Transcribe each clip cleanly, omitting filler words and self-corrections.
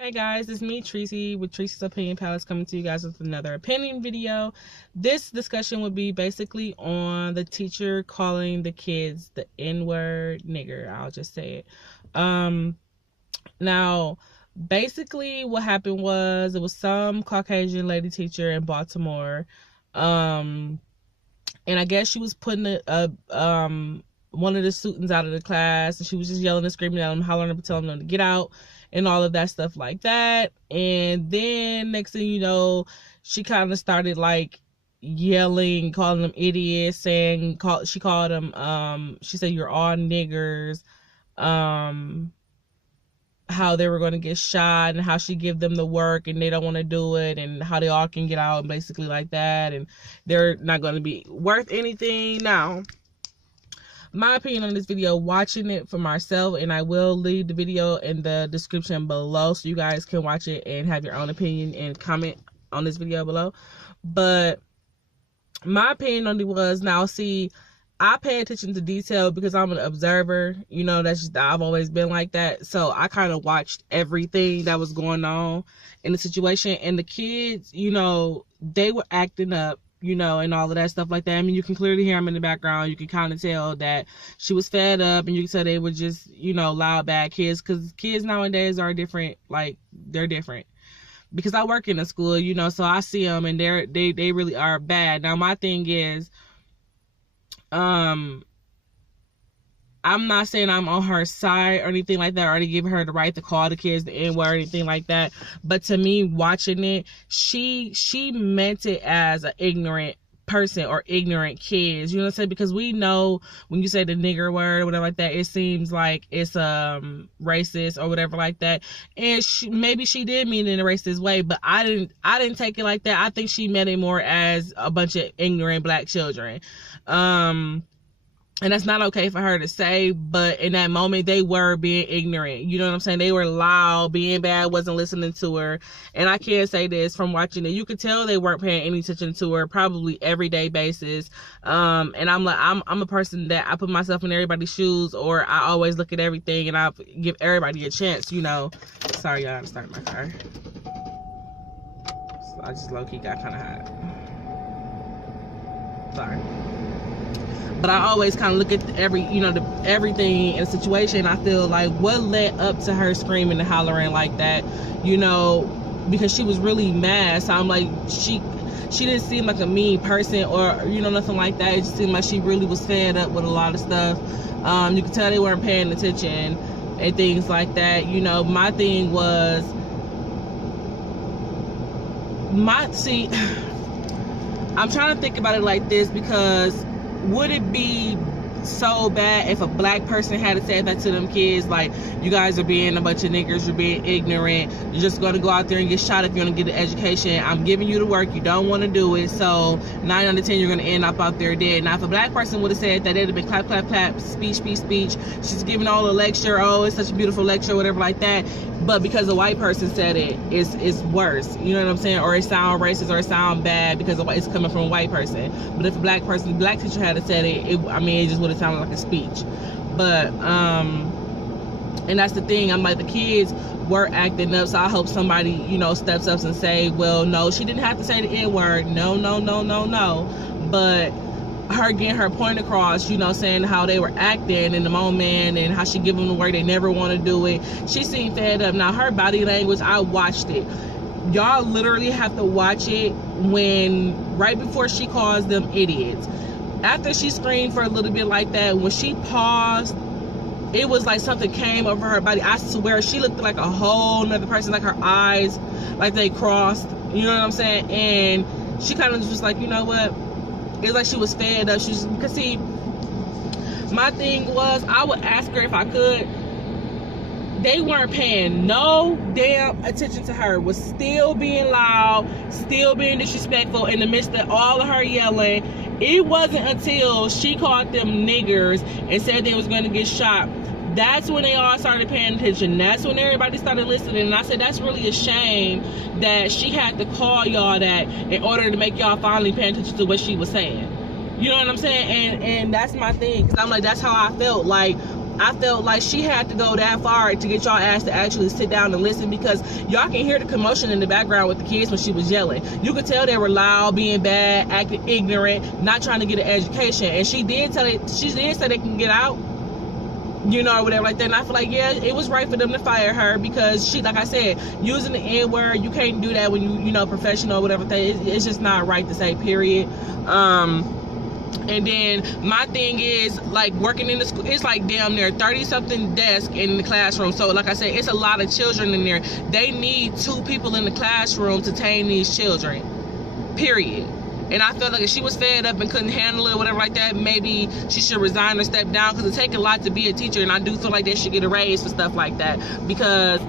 Hey guys, it's me, Tracy, with Treece's Opinion Palace, coming to you guys with another opinion video. This discussion would be basically on the teacher calling the kids the N-word nigger. I'll just say it. Now, basically what happened was it was some Caucasian lady teacher in Baltimore. And I guess she was putting one of the students out of the class, and she was just yelling and screaming at them, hollering and telling them to get out and all of that stuff like that. And then next thing you know, she kind of started like yelling, calling them idiots, she called them, she said, "You're all niggers," how they were going to get shot, and how she give them the work and they don't want to do it, and how they all can get out, and basically like that, and they're not going to be worth anything. Now, my opinion on this video, watching it for myself, and I will leave the video in the description below so you guys can watch it and have your own opinion and comment on this video below. But my opinion on it was, now see, I pay attention to detail because I'm an observer, you know, I've always been like that. So I kind of watched everything that was going on in the situation, and the kids, you know, they were acting up, you know, and all of that stuff like that. I mean, you can clearly hear them in the background. You can kind of tell that she was fed up, and you can tell they were just, you know, loud, bad kids, because kids nowadays are different. Like, they're different. Because I work in a school, you know, so I see them, and they really are bad. Now, my thing is, I'm not saying I'm on her side or anything like that, or to give her the right to call the kids the N-word or anything like that. But to me, watching it, she meant it as an ignorant person or ignorant kids. You know what I'm saying? Because we know when you say the nigger word or whatever like that, it seems like it's racist or whatever like that. And maybe she did mean it in a racist way, but I didn't take it like that. I think she meant it more as a bunch of ignorant black children. And that's not okay for her to say, but in that moment, they were being ignorant. You know what I'm saying? They were loud, being bad, wasn't listening to her. And I can't say this from watching it. You could tell they weren't paying any attention to her, probably everyday basis. And I'm a person that I put myself in everybody's shoes, or I always look at everything and I give everybody a chance, you know. Sorry, y'all, I'm starting my car. So I just low-key got kind of hot. Sorry. But I always kind of look at everything in a situation. I feel like what led up to her screaming and hollering like that, you know, because she was really mad. So I'm like, she didn't seem like a mean person or, you know, nothing like that. It just seemed like she really was fed up with a lot of stuff. You could tell they weren't paying attention and things like that. You know, my thing was, I'm trying to think about it like this, because would it be so bad if a black person had said that to them kids, like, you guys are being a bunch of niggers, you're being ignorant, you're just going to go out there and get shot if you're going to get an education, I'm giving you the work, you don't want to do it, so 9 out of 10 you're going to end up out there dead. Now if a black person would have said that, it'd have been clap, clap, clap, speech, speech, speech, she's giving all a lecture, oh, it's such a beautiful lecture, whatever like that. But because a white person said it, it's worse, you know what I'm saying? Or it sound racist, or it sound bad because it's coming from a white person. But if a black teacher had said it, it just would have sounded like a speech. But and that's the thing, I'm like, the kids were acting up, so I hope somebody, you know, steps up and say, well, no, she didn't have to say the N-word, no, but her getting her point across, you know, saying how they were acting in the moment and how she give them the word, they never want to do it. She seemed fed up. Now her body language, I watched it. Y'all literally have to watch it right before she calls them idiots. After she screamed for a little bit like that, when she paused, it was like something came over her body. I swear, she looked like a whole nother person, like her eyes, like they crossed, you know what I'm saying? And she kind of just like, you know what? It's like she was fed up. Because see, my thing was, I would ask her if I could. They weren't paying no damn attention to her. Was still being loud, still being disrespectful in the midst of all of her yelling. It wasn't until she called them niggers and said they was going to get shot, that's when they all started paying attention. That's when everybody started listening. And I said, that's really a shame that she had to call y'all that in order to make y'all finally pay attention to what she was saying. You know what I'm saying? And that's my thing, because I'm like, that's how I felt. Like, I felt like she had to go that far to get y'all ass to actually sit down and listen, because y'all can hear the commotion in the background with the kids when she was yelling. You could tell they were loud, being bad, acting ignorant, not trying to get an education. And she did say they can get out, you know, or whatever like that. And I feel like, yeah, it was right for them to fire her, because she, like I said, using the N-word, you can't do that when you know, professional or whatever thing. It's just not right to say, period. And then my thing is, like, working in the school, it's like damn near 30-something desks in the classroom. So like I said, it's a lot of children in there. They need 2 people in the classroom to tame these children, period. And I felt like if she was fed up and couldn't handle it or whatever like that, maybe she should resign or step down, because it takes a lot to be a teacher. And I do feel like they should get a raise for stuff like that, because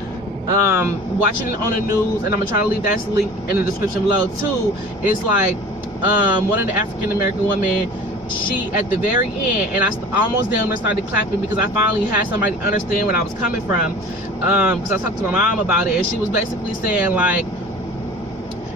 watching it on the news, and I'm gonna try to leave that link in the description below too, it's like one of the African American women, she at the very end, and I almost damn started clapping, because I finally had somebody understand where I was coming from, because I talked to my mom about it, and she was basically saying, like,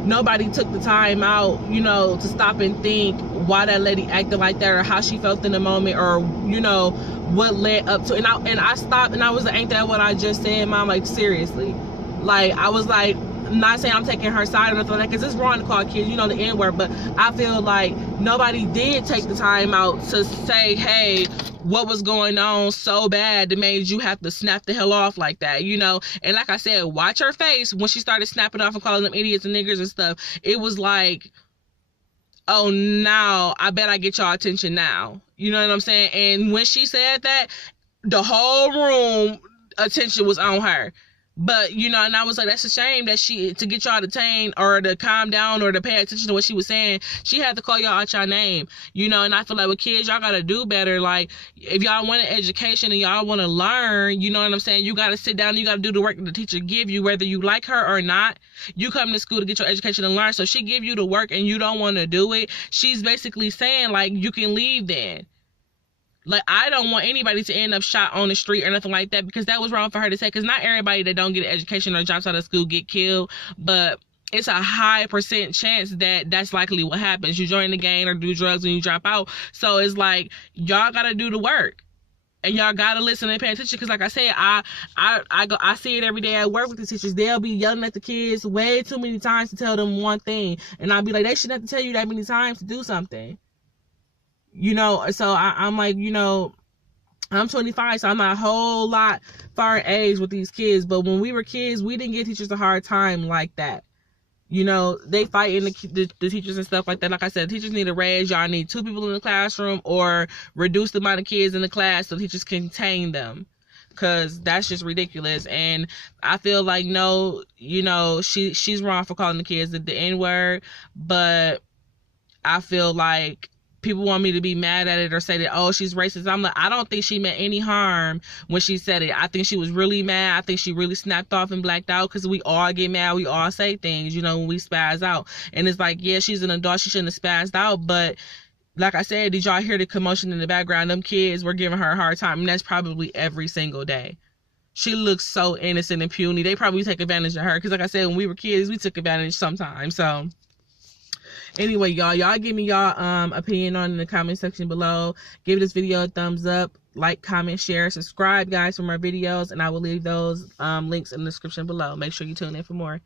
nobody took the time out, you know, to stop and think why that lady acted like that, or how she felt in the moment, or, you know, what led up to it. And I stopped and I was like, ain't that what I just said, Mom? Like, seriously. Like, I was like, not saying I'm taking her side or nothing like that, because it's wrong to call kids, you know, the N-word, but I feel like nobody did take the time out to say, hey, what was going on so bad that made you have to snap the hell off like that, you know? And like I said, watch her face when she started snapping off and calling them idiots and niggers and stuff. It was like, oh, now I bet I get y'all attention now. You know what I'm saying? And when she said that, the whole room attention was on her. But, you know, and I was like, that's a shame that to get y'all to tame or to calm down or to pay attention to what she was saying, she had to call y'all out y'all name, you know. And I feel like with kids, y'all got to do better. Like, if y'all want an education and y'all want to learn, you know what I'm saying, you got to sit down and you got to do the work that the teacher give you, whether you like her or not. You come to school to get your education and learn. So she give you the work and you don't want to do it. She's basically saying, like, you can leave then. Like, I don't want anybody to end up shot on the street or nothing like that, because that was wrong for her to say, because not everybody that don't get an education or drops out of school get killed, but it's a high % chance that that's likely what happens. You join the gang or do drugs when you drop out. So it's like, y'all got to do the work. And y'all gotta listen and pay attention, because like I said, I see it every day at work with the teachers. They'll be yelling at the kids way too many times to tell them one thing, and I'll be like, they shouldn't have to tell you that many times to do something. You know, so I'm like, you know, I'm 25, so I'm not a whole lot far in age with these kids. But when we were kids, we didn't give teachers a hard time like that. You know, they fighting the teachers and stuff like that. Like I said, teachers need a raise. Y'all need 2 people in the classroom, or reduce the amount of kids in the class so teachers can contain them. Because that's just ridiculous. And I feel like, no, you know, she's wrong for calling the kids the N-word. But I feel like people want me to be mad at it or say that, oh, she's racist. I'm like, I don't think she meant any harm when she said it. I think she was really mad. I think she really snapped off and blacked out, because we all get mad. We all say things, you know, when we spaz out. And it's like, yeah, she's an adult. She shouldn't have spazzed out. But like I said, did y'all hear the commotion in the background? Them kids were giving her a hard time. And that's probably every single day. She looks so innocent and puny. They probably take advantage of her. Because like I said, when we were kids, we took advantage sometimes. So anyway, y'all give me y'all opinion on in the comment section below. Give this video a thumbs up, like, comment, share, subscribe, guys, for more videos, and I will leave those links in the description below. Make sure you tune in for more.